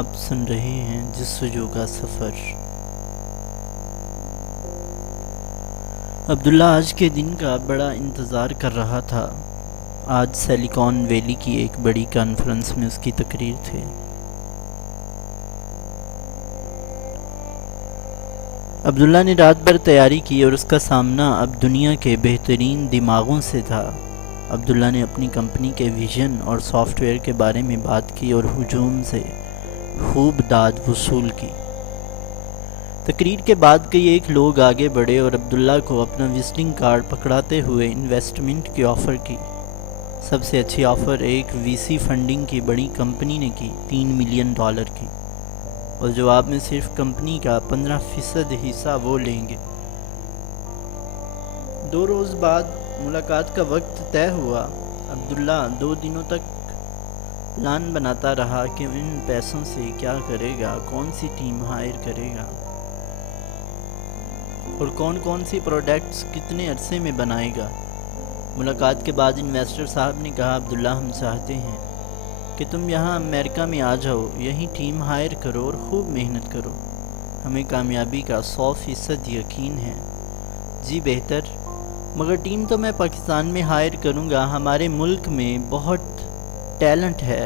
آپ سن رہے ہیں جستجو کا سفر۔ عبداللہ آج کے دن کا بڑا انتظار کر رہا تھا۔ آج سلیکون ویلی کی ایک بڑی کانفرنس میں اس کی تقریر تھی۔ عبداللہ نے رات بھر تیاری کی اور اس کا سامنا اب دنیا کے بہترین دماغوں سے تھا۔ عبداللہ نے اپنی کمپنی کے ویژن اور سافٹ ویئر کے بارے میں بات کی اور ہجوم سے خوب داد وصول کی۔ تقریر کے بعد کئی ایک لوگ آگے بڑھے اور عبداللہ کو اپنا وزٹنگ کارڈ پکڑاتے ہوئے انویسٹمنٹ کی آفر کی۔ سب سے اچھی آفر ایک وی سی فنڈنگ کی بڑی کمپنی نے کی، $3 ملین کی، اور جواب میں صرف کمپنی کا 15% حصہ وہ لیں گے۔ 2 روز بعد ملاقات کا وقت طے ہوا۔ عبداللہ 2 دنوں تک پلان بناتا رہا کہ ان پیسوں سے کیا کرے گا، کون سی ٹیم ہائر کرے گا اور کون سی پروڈکٹس کتنے عرصے میں بنائے گا۔ ملاقات کے بعد انویسٹر صاحب نے کہا، عبداللہ ہم چاہتے ہیں کہ تم یہاں امریکہ میں آ جاؤ، یہیں ٹیم ہائر کرو اور خوب محنت کرو، ہمیں کامیابی کا 100% یقین ہے۔ جی بہتر، مگر ٹیم تو میں پاکستان میں ہائر کروں گا، ہمارے ملک میں بہت ٹیلنٹ ہے۔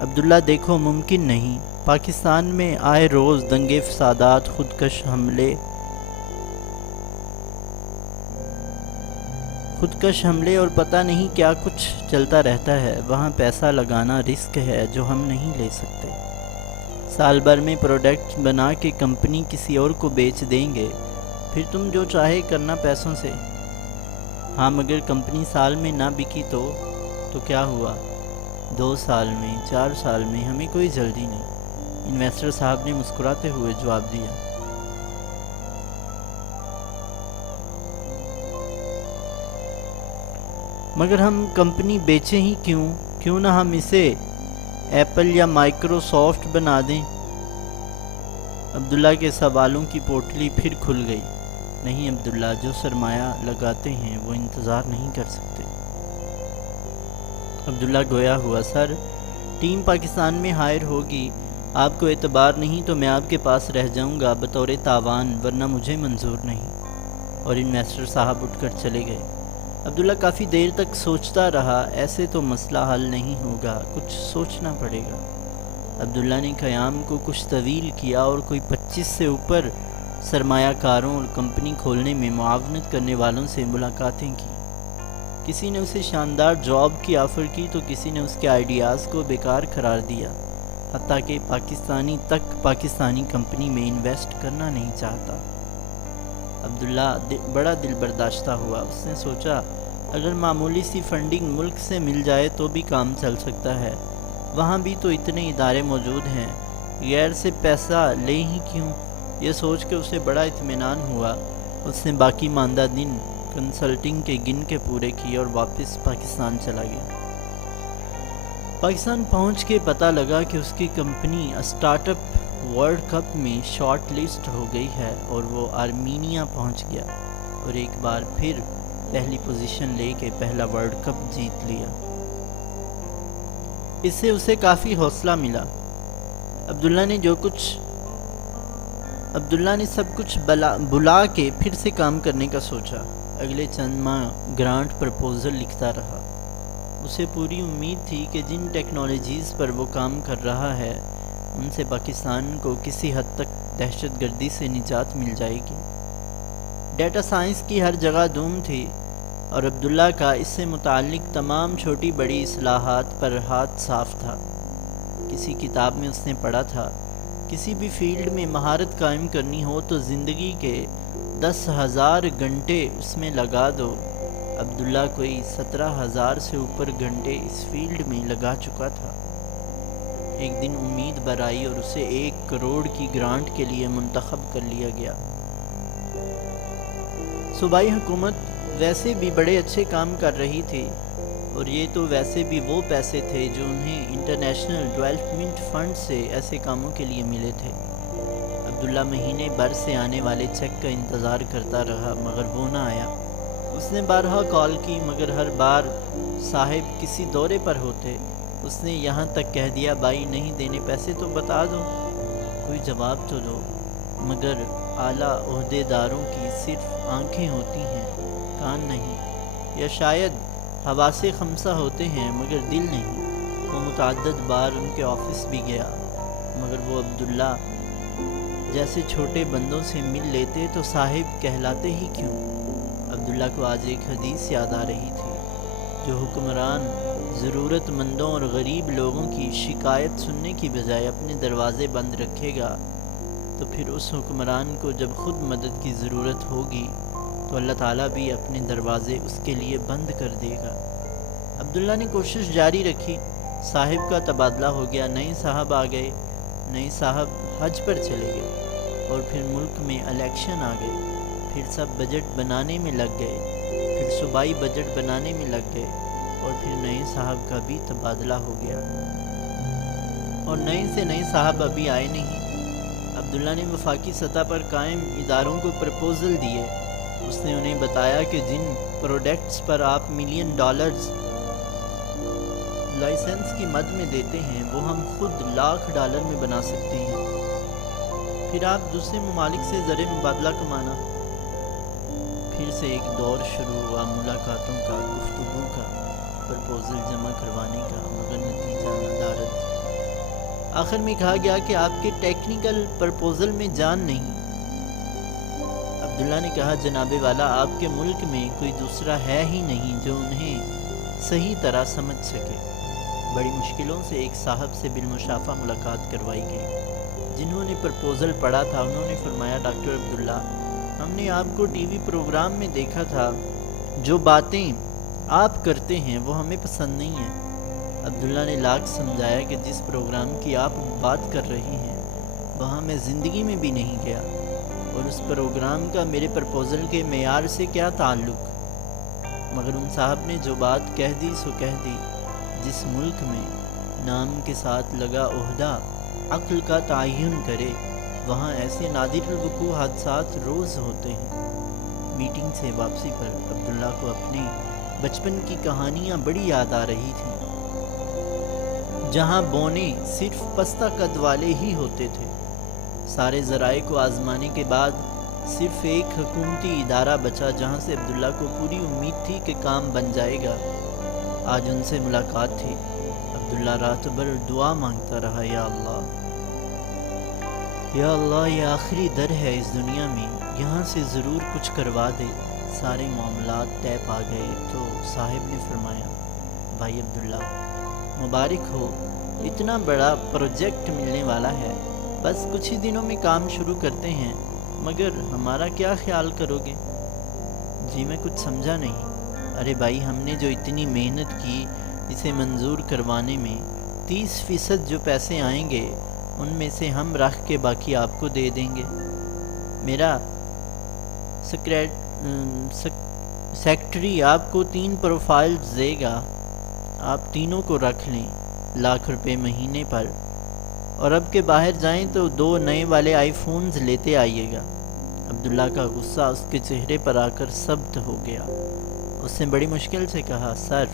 عبداللہ دیکھو ممکن نہیں، پاکستان میں آئے روز دنگے فسادات، خودکش حملے اور پتہ نہیں کیا کچھ چلتا رہتا ہے۔ وہاں پیسہ لگانا رسک ہے جو ہم نہیں لے سکتے۔ سال بھر میں پروڈکٹ بنا کے کمپنی کسی اور کو بیچ دیں گے، پھر تم جو چاہے کرنا پیسوں سے۔ ہاں مگر کمپنی سال میں نہ بکی تو کیا ہوا؟ 2 سال میں، 4 سال میں، ہمیں کوئی جلدی نہیں، انویسٹر صاحب نے مسکراتے ہوئے جواب دیا۔ مگر ہم کمپنی بیچیں ہی کیوں نہ ہم اسے ایپل یا مائکروسافٹ بنا دیں؟ عبداللہ کے سوالوں کی پوٹلی پھر کھل گئی۔ نہیں عبداللہ، جو سرمایہ لگاتے ہیں وہ انتظار نہیں کر سکتے۔ عبداللہ گویا ہوا، سر ٹیم پاکستان میں ہائر ہوگی، آپ کو اعتبار نہیں تو میں آپ کے پاس رہ جاؤں گا بطور تاوان، ورنہ مجھے منظور نہیں۔ اور انویسٹر صاحب اٹھ کر چلے گئے۔ عبداللہ کافی دیر تک سوچتا رہا، ایسے تو مسئلہ حل نہیں ہوگا، کچھ سوچنا پڑے گا۔ عبداللہ نے قیام کو کچھ طویل کیا اور کوئی 25 سے اوپر سرمایہ کاروں اور کمپنی کھولنے میں معاونت کرنے والوں سے ملاقاتیں کی۔ کسی نے اسے شاندار جاب کی آفر کی تو کسی نے اس کے آئیڈیاز کو بیکار قرار دیا، حتیٰ کہ پاکستانی کمپنی میں انویسٹ کرنا نہیں چاہتا۔ عبداللہ بڑا دل برداشتہ ہوا۔ اس نے سوچا اگر معمولی سی فنڈنگ ملک سے مل جائے تو بھی کام چل سکتا ہے، وہاں بھی تو اتنے ادارے موجود ہیں، غیر سے پیسہ لیں ہی کیوں؟ یہ سوچ کے اسے بڑا اطمینان ہوا۔ اس نے باقی ماندہ دن کنسلٹنگ کے گن کے پورے کیے اور واپس پاکستان چلا گیا۔ پاکستان پہنچ کے پتہ لگا کہ اس کی company start up world cup میں شارٹ لسٹ ہو گئی ہے اور وہ آرمینیا پہنچ گیا اور ایک بار پھر پہلی پوزیشن لے کے پہلا ورلڈ کپ جیت لیا۔ اس سے اسے کافی حوصلہ ملا۔ عبداللہ نے سب کچھ بلا کے پھر سے کام کرنے کا سوچا۔ اگلے چند ماہ گرانٹ پرپوزل لکھتا رہا۔ اسے پوری امید تھی کہ جن ٹیکنالوجیز پر وہ کام کر رہا ہے ان سے پاکستان کو کسی حد تک دہشت گردی سے نجات مل جائے گی۔ ڈیٹا سائنس کی ہر جگہ دھوم تھی اور عبداللہ کا اس سے متعلق تمام چھوٹی بڑی اصطلاحات پر ہاتھ صاف تھا۔ کسی کتاب میں اس نے پڑھا تھا، کسی بھی فیلڈ میں مہارت قائم کرنی ہو تو زندگی کے 10,000 گھنٹے اس میں لگا دو۔ عبداللہ کوئی 17,000 سے اوپر گھنٹے اس فیلڈ میں لگا چکا تھا۔ ایک دن امید برائی اور اسے 1 کروڑ کی گرانٹ کے لیے منتخب کر لیا گیا۔ صوبائی حکومت ویسے بھی بڑے اچھے کام کر رہی تھی اور یہ تو ویسے بھی وہ پیسے تھے جو انہیں انٹرنیشنل ڈیولپمنٹ فنڈ سے ایسے کاموں کے لیے ملے تھے۔ عبداللہ مہینے بھر سے آنے والے چیک کا انتظار کرتا رہا مگر وہ نہ آیا۔ اس نے بارہا کال کی مگر ہر بار صاحب کسی دورے پر ہوتے۔ اس نے یہاں تک کہہ دیا بھائی نہیں دینے پیسے تو بتا دو، کوئی جواب تو دو، مگر اعلیٰ عہدے داروں کی صرف آنکھیں ہوتی ہیں، کان نہیں، یا شاید حواس خمسہ ہوتے ہیں مگر دل نہیں۔ وہ متعدد بار ان کے آفس بھی گیا مگر وہ عبداللہ جیسے چھوٹے بندوں سے مل لیتے تو صاحب کہلاتے ہی کیوں؟ عبداللہ کو آج ایک حدیث یاد آ رہی تھی، جو حکمران ضرورت مندوں اور غریب لوگوں کی شکایت سننے کی بجائے اپنے دروازے بند رکھے گا تو پھر اس حکمران کو جب خود مدد کی ضرورت ہوگی تو اللہ تعالیٰ بھی اپنے دروازے اس کے لیے بند کر دے گا۔ عبداللہ نے کوشش جاری رکھی، صاحب کا تبادلہ ہو گیا، نئے صاحب آ گئے، نئے صاحب حج پر چلے گئے اور پھر ملک میں الیکشن آ گئے، پھر سب بجٹ بنانے میں لگ گئے، پھر صوبائی بجٹ بنانے میں لگ گئے اور پھر نئے صاحب کا بھی تبادلہ ہو گیا اور نئے سے نئے صاحب ابھی آئے نہیں۔ عبداللہ نے وفاقی سطح پر قائم اداروں کو پرپوزل دیے۔ اس نے انہیں بتایا کہ جن پروڈکٹس پر آپ $1 ملین لائسنس کی مد میں دیتے ہیں وہ ہم خود $1,00,000 میں بنا سکتے ہیں، پھر آپ دوسرے ممالک سے زر مبادلہ کمانا۔ پھر سے ایک دور شروع ہوا ملاقاتوں کا، گفتگو کا، پرپوزل جمع کروانے کا، مگر نتیجہ ندارت۔ آخر میں کہا گیا کہ آپ کے ٹیکنیکل پرپوزل میں جان نہیں۔ عبداللہ نے کہا جناب والا آپ کے ملک میں کوئی دوسرا ہے ہی نہیں جو انہیں صحیح طرح سمجھ سکے۔ بڑی مشکلوں سے ایک صاحب سے بالمشافہ ملاقات کروائی گئی، جنہوں نے پرپوزل پڑھا تھا۔ انہوں نے فرمایا ڈاکٹر عبداللہ ہم نے آپ کو ٹی وی پروگرام میں دیکھا تھا، جو باتیں آپ کرتے ہیں وہ ہمیں پسند نہیں ہیں۔ عبداللہ نے لاکھ سمجھایا کہ جس پروگرام کی آپ بات کر رہے ہیں وہاں میں زندگی میں بھی نہیں گیا اور اس پروگرام کا میرے پرپوزل کے معیار سے کیا تعلق، مگر ان صاحب نے جو بات کہہ دی سو کہہ دی۔ جس ملک میں نام کے ساتھ لگا عہدہ عقل کا تعین کرے وہاں ایسے نادر الوقوع حادثات روز ہوتے ہیں۔ میٹنگ سے واپسی پر عبداللہ کو اپنے بچپن کی کہانیاں بڑی یاد آ رہی تھیں، جہاں بونے صرف پستہ قد والے ہی ہوتے تھے۔ سارے ذرائع کو آزمانے کے بعد صرف ایک حکومتی ادارہ بچا جہاں سے عبداللہ کو پوری امید تھی کہ کام بن جائے گا۔ آج ان سے ملاقات تھی۔ عبداللہ رات بھر دعا مانگتا رہا، یا اللہ یا اللہ، یہ آخری در ہے اس دنیا میں، یہاں سے ضرور کچھ کروا دے۔ سارے معاملات طے پا گئے تو صاحب نے فرمایا بھائی عبداللہ مبارک ہو، اتنا بڑا پروجیکٹ ملنے والا ہے، بس کچھ ہی دنوں میں کام شروع کرتے ہیں، مگر ہمارا کیا خیال کرو گے؟ جی میں کچھ سمجھا نہیں۔ ارے بھائی ہم نے جو اتنی محنت کی اسے منظور کروانے میں، 30% جو پیسے آئیں گے ان میں سے ہم رکھ کے باقی آپ کو دے دیں گے۔ میرا سیکٹری آپ کو 3 پروفائلز دے گا، آپ تینوں کو رکھ لیں $1,00,000 مہینے پر، اور اب کے باہر جائیں تو 2 نئے والے آئی فونز لیتے آئیے گا۔ عبداللہ کا غصہ اس کے چہرے پر آ کر ثبت ہو گیا۔ اس نے بڑی مشکل سے کہا سر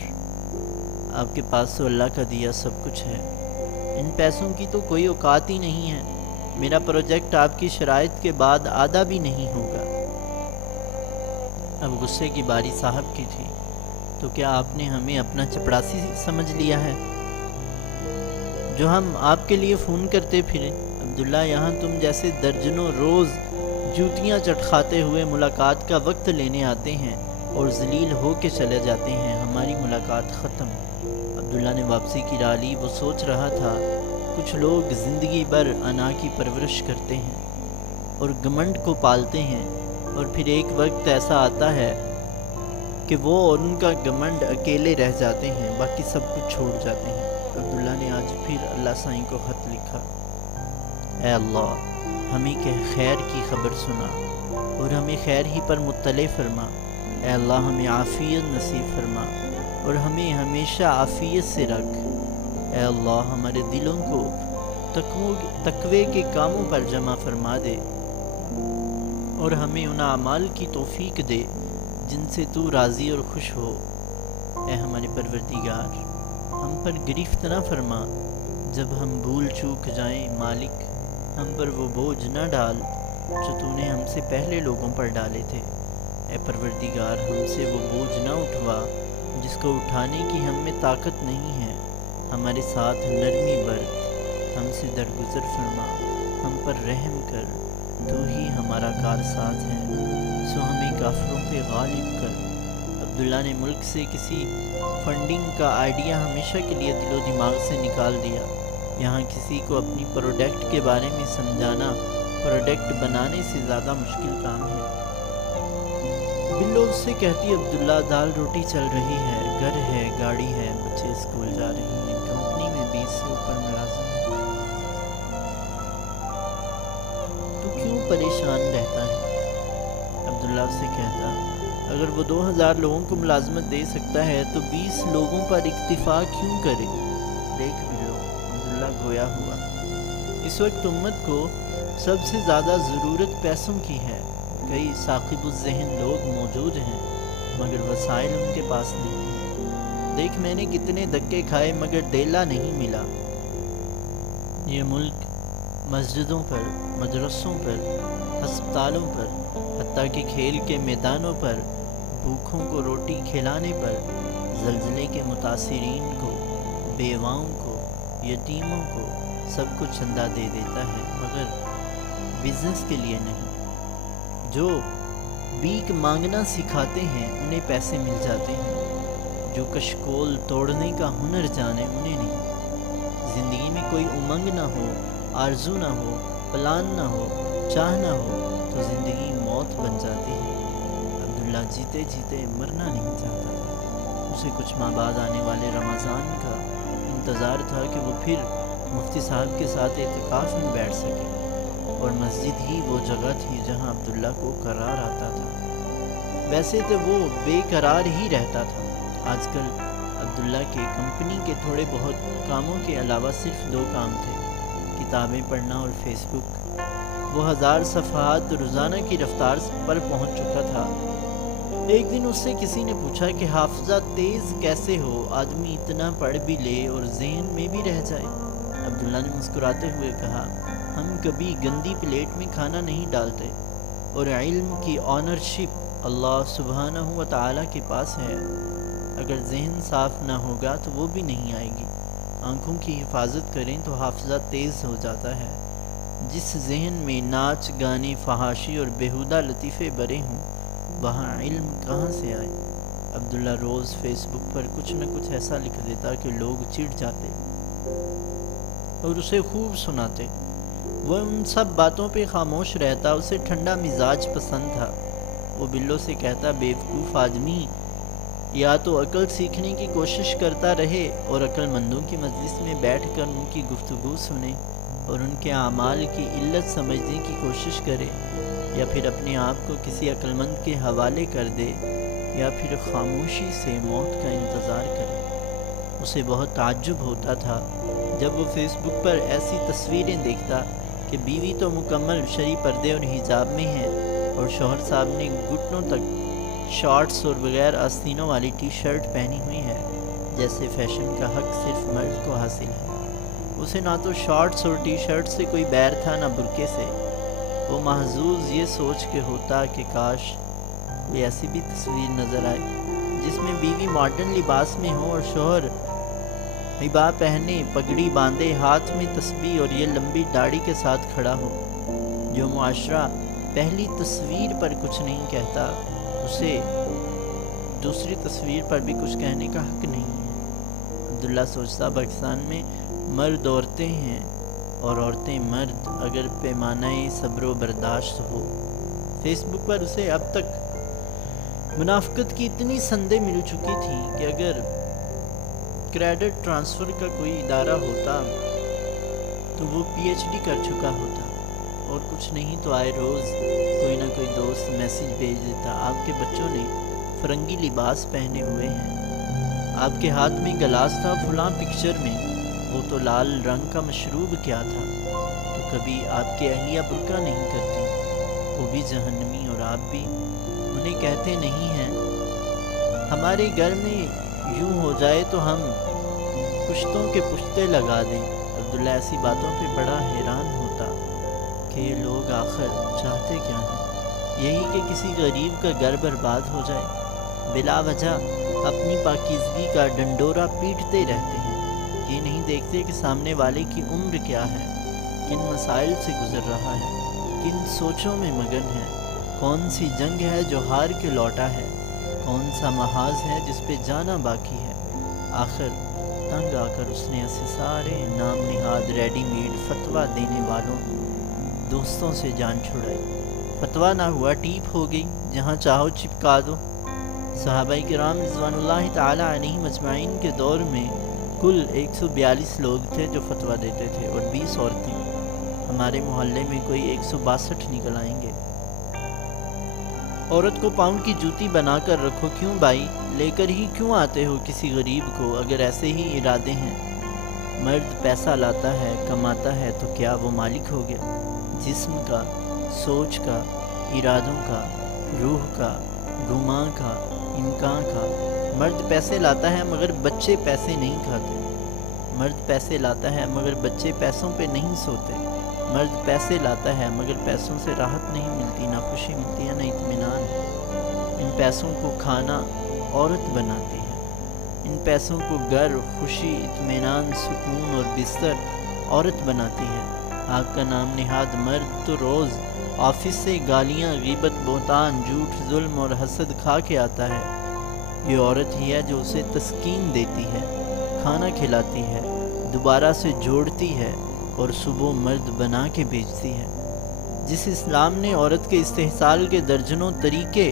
آپ کے پاس تو اللہ کا دیا سب کچھ ہے، ان پیسوں کی تو کوئی اوقات ہی نہیں ہے، میرا پروجیکٹ آپ کی شرائط کے بعد آدھا بھی نہیں ہوگا۔ اب غصے کی باری صاحب کی تھی، تو کیا آپ نے ہمیں اپنا چپڑاسی سمجھ لیا ہے جو ہم آپ کے لیے فون کرتے پھریں؟ عبداللہ یہاں تم جیسے درجنوں روز جوتیاں چٹکھاتے ہوئے ملاقات کا وقت لینے آتے ہیں اور ذلیل ہو کے چلے جاتے ہیں، ہماری ملاقات ختم۔ عبداللہ نے واپسی کی راہ لی۔ وہ سوچ رہا تھا کچھ لوگ زندگی بھر انا کی پرورش کرتے ہیں اور گھمنڈ کو پالتے ہیں، اور پھر ایک وقت ایسا آتا ہے کہ وہ اور ان کا گھمنڈ اکیلے رہ جاتے ہیں، باقی سب کچھ چھوڑ جاتے ہیں۔ عبداللہ نے آج پھر اللہ سائیں کو خط لکھا، اے اللہ ہمیں کہ خیر کی خبر سنا اور ہمیں خیر ہی پر مطلع فرما، اے اللہ ہمیں عافیت نصیب فرما اور ہمیں ہمیشہ عافیت سے رکھ، اے اللہ ہمارے دلوں کو تقوی کے کاموں پر جمع فرما دے اور ہمیں ان اعمال کی توفیق دے جن سے تو راضی اور خوش ہو۔ اے ہمارے پروردگار، ہم پر گرفت نہ فرما جب ہم بھول چوک جائیں، مالک ہم پر وہ بوجھ نہ ڈال جو تو نے ہم سے پہلے لوگوں پر ڈالے تھے۔ اے پروردگار، ہم سے وہ بوجھ نہ اٹھوا جس کو اٹھانے کی ہم میں طاقت نہیں ہے۔ ہمارے ساتھ نرمی برت، ہم سے درگزر فرما، ہم پر رحم کر، تو ہی ہمارا کارساز ہے، سو ہمیں کافروں پہ غالب کر۔ عبداللہ نے ملک سے کسی فنڈنگ کا آئیڈیا ہمیشہ کے لیے دل و دماغ سے نکال دیا۔ یہاں کسی کو اپنی پروڈکٹ کے بارے میں سمجھانا پروڈکٹ بنانے سے زیادہ مشکل کام ہے۔ بلو اس سے کہتی، عبداللہ دال روٹی چل رہی ہے، گھر ہے، گاڑی ہے، بچے اسکول جا رہے ہیں، کمپنی میں 20 سے اوپر ملازم ہیں، تو کیوں پریشان رہتا ہے؟ عبداللہ اس سے کہتا، اگر وہ 2000 لوگوں کو ملازمت دے سکتا ہے تو 20 لوگوں پر اکتفا کیوں کرے؟ دیکھ بلو، عبداللہ گویا ہوا، اس وقت امت کو سب سے زیادہ ضرورت پیسوں کی ہے۔ کئی ثاقب الذہن لوگ موجود ہیں مگر وسائل ان کے پاس نہیں ہیں۔ دیکھ میں نے کتنے دھکے کھائے مگر ڈیلا نہیں ملا۔ یہ ملک مسجدوں پر، مدرسوں پر، ہسپتالوں پر، حتیٰ کہ کھیل کے میدانوں پر بھوکھوں کو روٹی کھلانے پر، زلزلے کے متاثرین کو، بیواؤں کو، یتیموں کو سب کو چندہ دے دیتا ہے مگر بزنس کے لیے نہیں۔ جو بھیک مانگنا سکھاتے ہیں انہیں پیسے مل جاتے ہیں، جو کشکول توڑنے کا ہنر جانے انہیں نہیں۔ زندگی میں کوئی امنگ نہ ہو، آرزو نہ ہو، پلان نہ ہو، چاہ نہ ہو تو زندگی موت بن جاتی ہے۔ عبداللہ جیتے جیتے مرنا نہیں چاہتا تھا۔ اسے کچھ ماہ بعد آنے والے رمضان کا انتظار تھا کہ وہ پھر مفتی صاحب کے ساتھ اعتکاف میں بیٹھ سکے، اور مسجد ہی وہ جگہ تھی جہاں عبداللہ کو قرار آتا تھا۔ ویسے تو وہ بے قرار ہی رہتا تھا۔ آج کل عبداللہ کے کمپنی کے تھوڑے بہت کاموں کے علاوہ صرف 2 کام تھے، کتابیں پڑھنا اور فیس بک۔ وہ 1000 صفحات روزانہ کی رفتار پر پہنچ چکا تھا۔ ایک دن اس سے کسی نے پوچھا کہ حافظہ تیز کیسے ہو، آدمی اتنا پڑھ بھی لے اور ذہن میں بھی رہ جائے؟ عبداللہ نے مسکراتے ہوئے کہا، ہم کبھی گندی پلیٹ میں کھانا نہیں ڈالتے، اور علم کی آنرشپ اللہ سبحانہ و تعالیٰ کے پاس ہے۔ اگر ذہن صاف نہ ہوگا تو وہ بھی نہیں آئے گی۔ آنکھوں کی حفاظت کریں تو حافظہ تیز ہو جاتا ہے۔ جس ذہن میں ناچ گانے، فحاشی اور بیہودہ لطیفے بھرے ہوں وہاں علم کہاں سے آئے؟ عبداللہ روز فیس بک پر کچھ نہ کچھ ایسا لکھ دیتا کہ لوگ چڑ جاتے اور اسے خوب سناتے۔ وہ ان سب باتوں پہ خاموش رہتا، اسے ٹھنڈا مزاج پسند تھا۔ وہ بلو سے کہتا، بیوقوف آدمی یا تو عقل سیکھنے کی کوشش کرتا رہے اور عقل مندوں کی مجلس میں بیٹھ کر ان کی گفتگو سنے اور ان کے اعمال کی علت سمجھنے کی کوشش کرے، یا پھر اپنے آپ کو کسی عقل مند کے حوالے کر دے، یا پھر خاموشی سے موت کا انتظار کرے۔ اسے بہت تعجب ہوتا تھا جب وہ فیس بک پر ایسی تصویریں دیکھتا کہ بیوی تو مکمل شرعی پردے اور حجاب میں ہے اور شوہر صاحب نے گھٹنوں تک شارٹس اور بغیر آستینوں والی ٹی شرٹ پہنی ہوئی ہے، جیسے فیشن کا حق صرف مرد کو حاصل ہے۔ اسے نہ تو شارٹس اور ٹی شرٹ سے کوئی بیر تھا نہ برقعے سے۔ وہ محظوظ یہ سوچ کے ہوتا کہ کاش کوئی ایسی بھی تصویر نظر آئے جس میں بیوی ماڈرن لباس میں ہو اور شوہر حبا پہنے، پگڑی باندھے، ہاتھ میں تسبیح اور یہ لمبی داڑھی کے ساتھ کھڑا ہو۔ جو معاشرہ پہلی تصویر پر کچھ نہیں کہتا، اسے دوسری تصویر پر بھی کچھ کہنے کا حق نہیں ہے۔ عبداللہ سوچتا، پاکستان میں مرد عورتیں ہیں اور عورتیں مرد، اگر پیمانہ صبر و برداشت ہو۔ فیس بک پر اسے اب تک منافقت کی اتنی سندیں مل چکی تھیں کہ اگر کریڈٹ ٹرانسفر کا کوئی ادارہ ہوتا تو وہ پی ایچ ڈی کر چکا ہوتا، اور کچھ نہیں تو آئے روز کوئی نہ کوئی دوست میسیج بھیج دیتا، آپ کے بچوں نے فرنگی لباس پہنے ہوئے ہیں، آپ کے ہاتھ میں گلاس تھا فلاں پکچر میں، وہ تو لال رنگ کا مشروب کیا تھا، تو کبھی آپ کی اہلیہ برقع نہیں کرتی، وہ بھی جہنمی اور آپ بھی، انہیں کہتے نہیں ہیں ہمارے گھر میں یوں ہو جائے تو ہم پشتوں کے پشتے لگا دیں۔ عبداللہ ایسی باتوں پہ بڑا حیران ہوتا کہ یہ لوگ آخر چاہتے کیا ہیں، یہی کہ کسی غریب کا گھر برباد ہو جائے، بلا وجہ اپنی پاکیزگی کا ڈنڈورا پیٹتے رہتے ہیں، یہ نہیں دیکھتے کہ سامنے والے کی عمر کیا ہے، کن مسائل سے گزر رہا ہے، کن سوچوں میں مگن ہے، کون سی جنگ ہے جو ہار کے لوٹا ہے، کون سا محاذ ہے جس پہ جانا باقی ہے۔ آخر تنگ آ کر اس نے ایسے سارے نام نہاد ریڈی میڈ فتویٰ دینے والوں دوستوں سے جان چھڑائی۔ فتویٰ نہ ہوا ٹیپ ہو گئی، جہاں چاہو چپکا دو۔ صحابہ کرام رضوان اللہ تعالی علیہم اجمعین کے دور میں کل 142 لوگ تھے جو فتویٰ دیتے تھے اور 20 عورتیں۔ ہمارے محلے میں کوئی 162 نکل آئیں گے۔ عورت کو پاؤں کی جوتی بنا کر رکھو، کیوں بھائی؟ لے کر ہی کیوں آتے ہو کسی غریب کو اگر ایسے ہی ارادے ہیں؟ مرد پیسہ لاتا ہے، کماتا ہے، تو کیا وہ مالک ہو گیا جسم کا، سوچ کا، ارادوں کا، روح کا، گماں کا، امکان کا؟ مرد پیسے لاتا ہے مگر بچے پیسے نہیں کھاتے، مرد پیسے لاتا ہے مگر بچے پیسوں پہ نہیں سوتے، مرد پیسے لاتا ہے مگر پیسوں سے راحت نہیں ملتی، نہ خوشی ملتی ہے نہ اطمینان۔ ان پیسوں کو کھانا عورت بناتی ہے، ان پیسوں کو گھر، خوشی، اطمینان، سکون اور بستر عورت بناتی ہے۔ آپ کا نام نہاد مرد تو روز آفس سے گالیاں، غیبت، بہتان، جھوٹ، ظلم اور حسد کھا کے آتا ہے۔ یہ عورت ہی ہے جو اسے تسکین دیتی ہے، کھانا کھلاتی ہے، دوبارہ سے جوڑتی ہے اور صبح مرد بنا کے بیچتی ہے۔ جس اسلام نے عورت کے استحصال کے درجنوں طریقے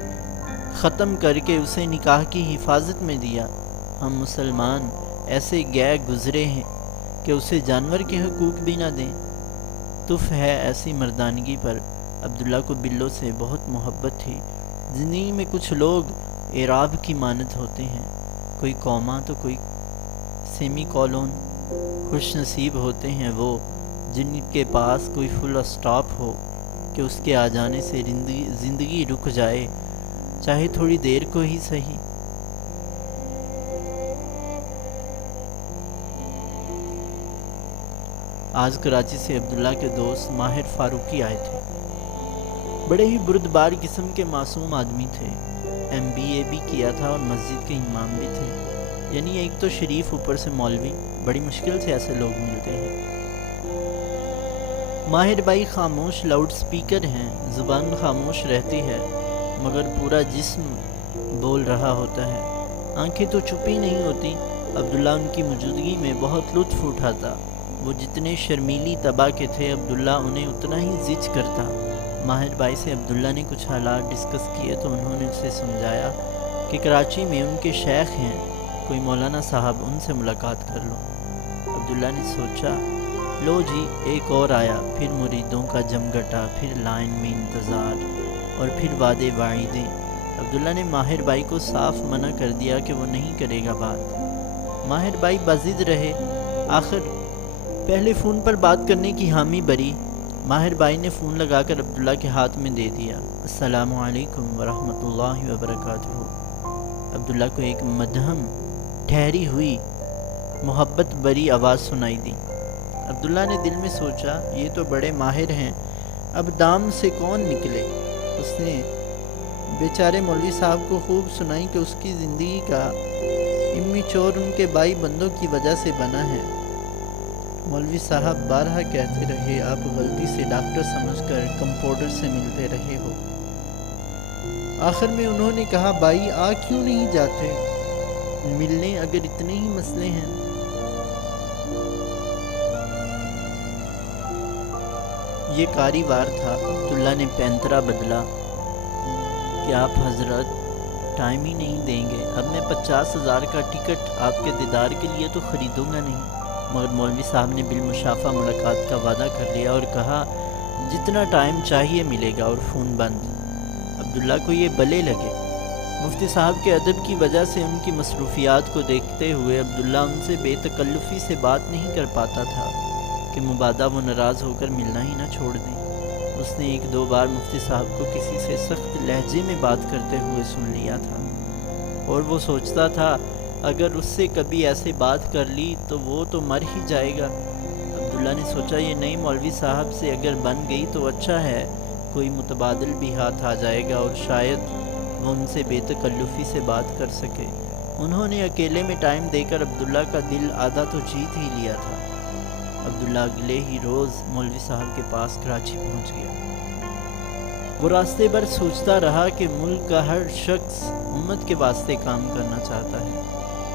ختم کر کے اسے نکاح کی حفاظت میں دیا، ہم مسلمان ایسے گئے گزرے ہیں کہ اسے جانور کے حقوق بھی نہ دیں۔ تف ہے ایسی مردانگی پر۔ عبداللہ کو بلوں سے بہت محبت تھی۔ زندگی میں کچھ لوگ اعراب کی مانند ہوتے ہیں، کوئی کوما تو کوئی سیمی کولون۔ خوش نصیب ہوتے ہیں وہ جن کے پاس کوئی فل اسٹاپ ہو کہ اس کے آ جانے سے زندگی رک جائے، چاہے تھوڑی دیر کو ہی صحیح۔ آج کراچی سے عبداللہ کے دوست ماہر فاروقی آئے تھے۔ بڑے ہی بردبار قسم کے معصوم آدمی تھے، MBA بھی کیا تھا اور مسجد کے امام بھی تھے، یعنی ایک تو شریف اوپر سے مولوی، بڑی مشکل سے ایسے لوگ ملتے ہیں۔ ماہر بھائی خاموش لاؤڈ سپیکر ہیں، زبان خاموش رہتی ہے مگر پورا جسم بول رہا ہوتا ہے، آنکھیں تو چپ ہی نہیں ہوتی۔ عبداللہ ان کی موجودگی میں بہت لطف اٹھاتا، وہ جتنے شرمیلی طبع کے تھے عبداللہ انہیں اتنا ہی زچ کرتا۔ ماہر بھائی سے عبداللہ نے کچھ حالات ڈسکس کیے تو انہوں نے اسے سمجھایا کہ کراچی میں ان کے شیخ ہیں، کوئی مولانا صاحب، ان سے ملاقات کر لو۔ عبداللہ نے سوچا، لو جی ایک اور آیا، پھر مریدوں کا جمگٹا، پھر لائن میں انتظار اور پھر وعدے وعیدیں۔ عبداللہ نے ماہر بھائی کو صاف منع کر دیا کہ وہ نہیں کرے گا بات۔ ماہر بھائی بضد رہے، آخر پہلے فون پر بات کرنے کی حامی بری۔ ماہر بھائی نے فون لگا کر عبداللہ کے ہاتھ میں دے دیا۔ السلام علیکم ورحمۃ اللہ وبرکاتہ۔ عبداللہ کو ایک مدھم ٹھہری ہوئی محبت بری آواز سنائی دی۔ عبداللہ نے دل میں سوچا، یہ تو بڑے ماہر ہیں، اب دام سے کون نکلے۔ اس نے بیچارے مولوی صاحب کو خوب سنائی کہ اس کی زندگی کا امیچور ان کے بھائی بندوں کی وجہ سے بنا ہے۔ مولوی صاحب بارہا کہتے رہے، آپ غلطی سے ڈاکٹر سمجھ کر کمپاؤنڈر سے ملتے رہے ہو۔ آخر میں انہوں نے کہا، بھائی آ کیوں نہیں جاتے ملنے اگر اتنے ہی مسئلے ہیں؟ یہ کاری وار تھا۔ عبداللہ نے پینترا بدلا کہ آپ حضرت ٹائم ہی نہیں دیں گے، اب میں 50,000 کا ٹکٹ آپ کے دیدار کے لیے تو خریدوں گا نہیں۔ مگر مولوی صاحب نے بالمشافہ ملاقات کا وعدہ کر لیا اور کہا جتنا ٹائم چاہیے ملے گا، اور فون بند۔ عبداللہ کو یہ بلے لگے، مفتی صاحب کے ادب کی وجہ سے ان کی مصروفیات کو دیکھتے ہوئے عبداللہ ان سے بے تکلفی سے بات نہیں کر پاتا تھا کہ مبادا وہ ناراض ہو کر ملنا ہی نہ چھوڑ دیں۔ اس نے ایک دو بار مفتی صاحب کو کسی سے سخت لہجے میں بات کرتے ہوئے سن لیا تھا، اور وہ سوچتا تھا اگر اس سے کبھی ایسے بات کر لی تو وہ تو مر ہی جائے گا۔ عبداللہ نے سوچا یہ نئی مولوی صاحب سے اگر بن گئی تو اچھا ہے، کوئی متبادل بھی ہاتھ آ جائے گا اور شاید وہ ان سے بے تکلفی سے بات کر سکے۔ انہوں نے اکیلے میں ٹائم دے کر عبداللہ کا دل آدھا تو جیت ہی لیا تھا۔ عبداللہ اگلے ہی روز مولوی صاحب کے پاس کراچی پہنچ گیا۔ وہ راستے بھر سوچتا رہا کہ ملک کا ہر شخص امت کے واسطے کام کرنا چاہتا ہے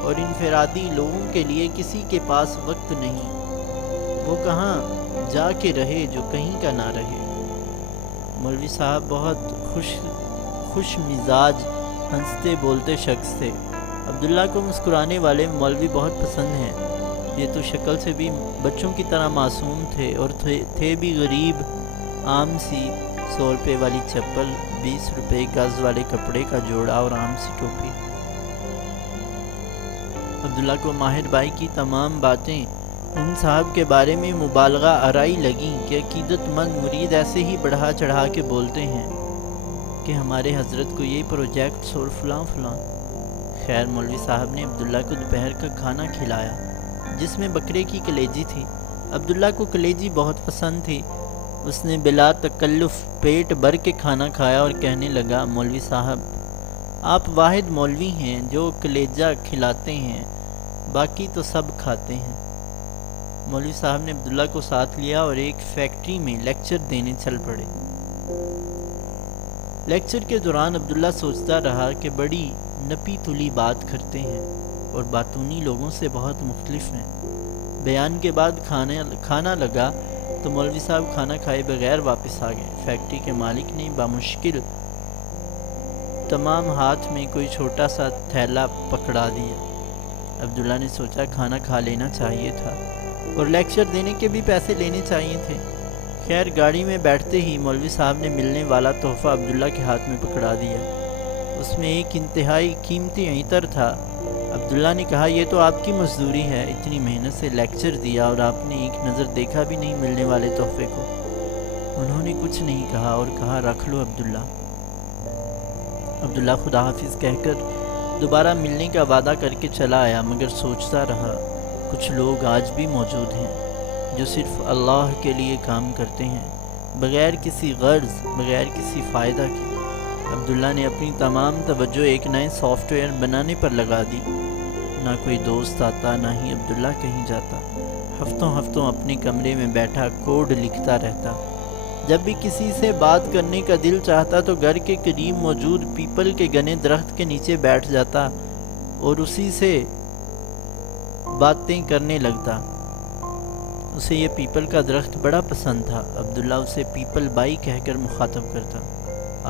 اور انفرادی لوگوں کے لیے کسی کے پاس وقت نہیں۔ وہ کہاں جا کے رہے جو کہیں کا نہ رہے۔ مولوی صاحب بہت خوش مزاج، ہنستے بولتے شخص تھے۔ عبداللہ کو مسکرانے والے مولوی بہت پسند ہیں۔ یہ تو شکل سے بھی بچوں کی طرح معصوم تھے اور تھے بھی غریب، عام سی 100 روپے والی چپل، 20 روپے گز والے کپڑے کا جوڑا اور عام سی ٹوپی۔ عبداللہ کو ماہر بھائی کی تمام باتیں ان صاحب کے بارے میں مبالغہ آرائی لگیں کہ عقیدت مند مرید ایسے ہی بڑھا چڑھا کے بولتے ہیں کہ ہمارے حضرت کو یہ پروجیکٹس اور فلاں فلاں۔ خیر مولوی صاحب نے عبداللہ کو دوپہر کا کھانا کھلایا جس میں بکرے کی کلیجی تھی۔ عبداللہ کو کلیجی بہت پسند تھی۔ اس نے بلا تکلف پیٹ بھر کے کھانا کھایا اور کہنے لگا، مولوی صاحب آپ واحد مولوی ہیں جو کلیجہ کھلاتے ہیں، باقی تو سب کھاتے ہیں۔ مولوی صاحب نے عبداللہ کو ساتھ لیا اور ایک فیکٹری میں لیکچر دینے چل پڑے۔ لیکچر کے دوران عبداللہ سوچتا رہا کہ بڑی نپی تلی بات کرتے ہیں اور باطونی لوگوں سے بہت مختلف ہیں۔ بیان کے بعد کھانا لگا تو مولوی صاحب کھانا کھائے بغیر واپس آ گئے۔ فیکٹری کے مالک نے بامشکل تمام ہاتھ میں کوئی چھوٹا سا تھیلا پکڑا دیا۔ عبداللہ نے سوچا کھانا کھا لینا چاہیے تھا اور لیکچر دینے کے بھی پیسے لینے چاہیے تھے۔ خیر گاڑی میں بیٹھتے ہی مولوی صاحب نے ملنے والا تحفہ عبداللہ کے ہاتھ میں پکڑا دیا۔ اس میں ایک انتہائی قیمتی عطر تھا۔ عبداللہ نے کہا یہ تو آپ کی مزدوری ہے، اتنی محنت سے لیکچر دیا اور آپ نے ایک نظر دیکھا بھی نہیں ملنے والے تحفے کو۔ انہوں نے کچھ نہیں کہا اور کہا رکھ لو عبداللہ۔ عبداللہ خدا حافظ کہہ کر دوبارہ ملنے کا وعدہ کر کے چلا آیا، مگر سوچتا رہا کچھ لوگ آج بھی موجود ہیں جو صرف اللہ کے لیے کام کرتے ہیں، بغیر کسی غرض، بغیر کسی فائدہ کے۔ عبداللہ نے اپنی تمام توجہ ایک نئے سافٹ ویئر بنانے پر لگا دی۔ نہ کوئی دوست آتا، نہ ہی عبداللہ کہیں جاتا۔ ہفتوں اپنے کمرے میں بیٹھا کوڈ لکھتا رہتا۔ جب بھی کسی سے بات کرنے کا دل چاہتا تو گھر کے قریب موجود پیپل کے گھنے درخت کے نیچے بیٹھ جاتا اور اسی سے باتیں کرنے لگتا۔ اسے یہ پیپل کا درخت بڑا پسند تھا۔ عبداللہ اسے پیپل بائی کہہ کر مخاطب کرتا۔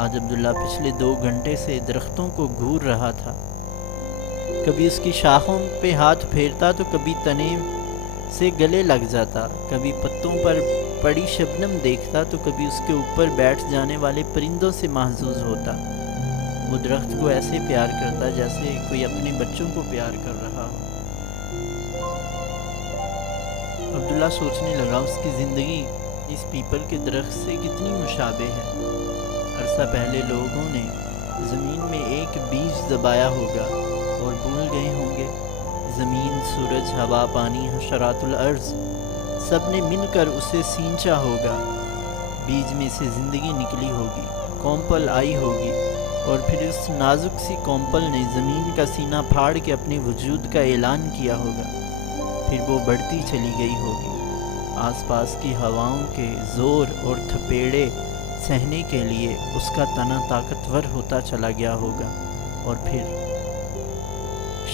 آج عبداللہ پچھلے 2 گھنٹے سے درختوں کو گھور رہا تھا۔ کبھی اس کی شاخوں پہ ہاتھ پھیرتا تو کبھی تنے سے گلے لگ جاتا، کبھی پتوں پر پڑی شبنم دیکھتا تو کبھی اس کے اوپر بیٹھ جانے والے پرندوں سے محظوظ ہوتا۔ وہ درخت کو ایسے پیار کرتا جیسے کوئی اپنے بچوں کو پیار کر رہا ہو۔ عبداللہ سوچنے لگا اس کی زندگی اس پیپل کے درخت سے کتنی مشابہ ہے۔ عرصہ پہلے لوگوں نے زمین میں ایک بیج دبایا ہوگا اور بھول گئے ہوں گے۔ زمین، سورج، ہوا، پانی، حشرات الارض سب نے مل کر اسے سینچا ہوگا۔ بیج میں سے زندگی نکلی ہوگی، کومپل آئی ہوگی اور پھر اس نازک سی کومپل نے زمین کا سینہ پھاڑ کے اپنے وجود کا اعلان کیا ہوگا۔ پھر وہ بڑھتی چلی گئی ہوگی۔ آس پاس کی ہواؤں کے زور اور تھپیڑے سہنے کے لیے اس کا تنا طاقتور ہوتا چلا گیا ہوگا، اور پھر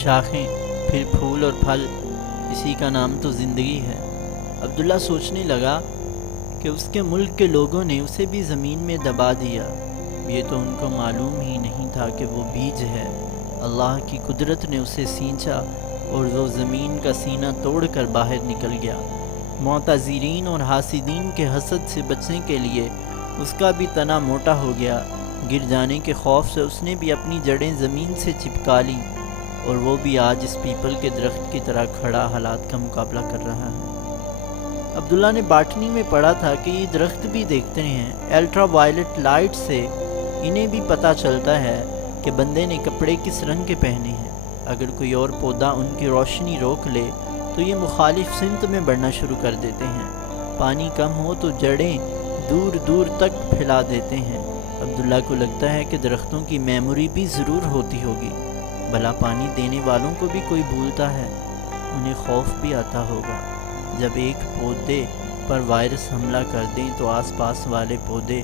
شاخیں، پھر پھول اور پھل، اسی کا نام تو زندگی ہے۔ عبداللہ سوچنے لگا کہ اس کے ملک کے لوگوں نے اسے بھی زمین میں دبا دیا۔ یہ تو ان کو معلوم ہی نہیں تھا کہ وہ بیج ہے۔ اللہ کی قدرت نے اسے سینچا اور وہ زمین کا سینہ توڑ کر باہر نکل گیا۔ معتذرین اور حاسدین کے حسد سے بچنے کے لیے اس کا بھی تنا موٹا ہو گیا گر جانے کے خوف سے اس نے بھی اپنی جڑیں زمین سے چپکا لیں، اور وہ بھی آج اس پیپل کے درخت کی طرح کھڑا حالات کا مقابلہ کر رہا ہے۔ عبداللہ نے باٹنی میں پڑھا تھا کہ یہ درخت بھی دیکھتے ہیں، الٹرا وائلٹ لائٹ سے انہیں بھی پتہ چلتا ہے کہ بندے نے کپڑے کس رنگ کے پہنے ہیں۔ اگر کوئی اور پودا ان کی روشنی روک لے تو یہ مخالف سمت میں بڑھنا شروع کر دیتے ہیں۔ پانی کم ہو تو جڑیں دور دور تک پھیلا دیتے ہیں۔ عبداللہ کو لگتا ہے کہ درختوں کی میموری بھی ضرور ہوتی ہوگی، بھلا پانی دینے والوں کو بھی کوئی بھولتا ہے، انہیں خوف بھی آتا ہوگا۔ جب ایک پودے پر وائرس حملہ کر دیں تو آس پاس والے پودے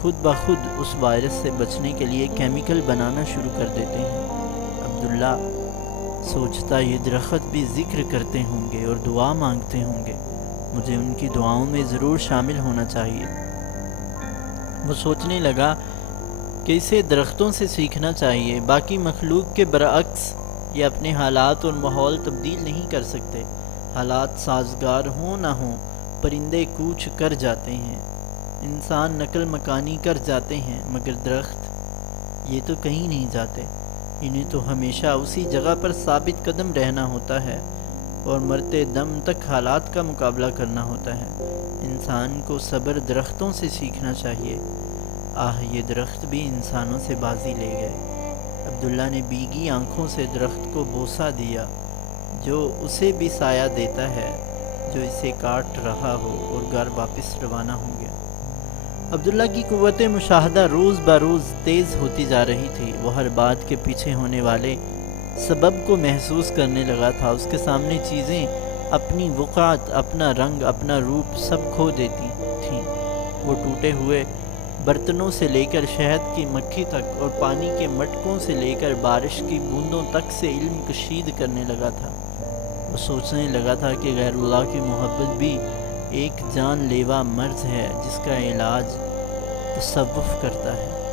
خود بخود اس وائرس سے بچنے کے لیے کیمیکل بنانا شروع کر دیتے ہیں۔ عبداللہ سوچتا یہ درخت بھی ذکر کرتے ہوں گے اور دعا مانگتے ہوں گے، مجھے ان کی دعاؤں میں ضرور شامل ہونا چاہیے۔ وہ سوچنے لگا کہ اسے درختوں سے سیکھنا چاہیے، باقی مخلوق کے برعکس یہ اپنے حالات اور ماحول تبدیل نہیں کر سکتے۔ حالات سازگار ہوں نہ ہوں، پرندے کوچ کر جاتے ہیں، انسان نقل مکانی کر جاتے ہیں، مگر درخت یہ تو کہیں نہیں جاتے، انہیں تو ہمیشہ اسی جگہ پر ثابت قدم رہنا ہوتا ہے اور مرتے دم تک حالات کا مقابلہ کرنا ہوتا ہے۔ انسان کو صبر درختوں سے سیکھنا چاہیے۔ یہ درخت بھی انسانوں سے بازی لے گئے۔ عبداللہ نے بیگی آنکھوں سے درخت کو بوسہ دیا جو اسے بھی سایہ دیتا ہے جو اسے کاٹ رہا ہو، اور گھر واپس روانہ ہو گیا۔ عبداللہ کی قوت مشاہدہ روز بروز تیز ہوتی جا رہی تھی۔ وہ ہر بات کے پیچھے ہونے والے سبب کو محسوس کرنے لگا تھا۔ اس کے سامنے چیزیں اپنی وقعت، اپنا رنگ، اپنا روپ سب کھو دیتی تھیں۔ وہ ٹوٹے ہوئے برتنوں سے لے کر شہد کی مکھی تک، اور پانی کے مٹکوں سے لے کر بارش کی بوندوں تک سے علم کشید کرنے لگا تھا۔ وہ سوچنے لگا تھا کہ غیر اللہ کی محبت بھی ایک جان لیوا مرض ہے جس کا علاج تصوف کرتا ہے۔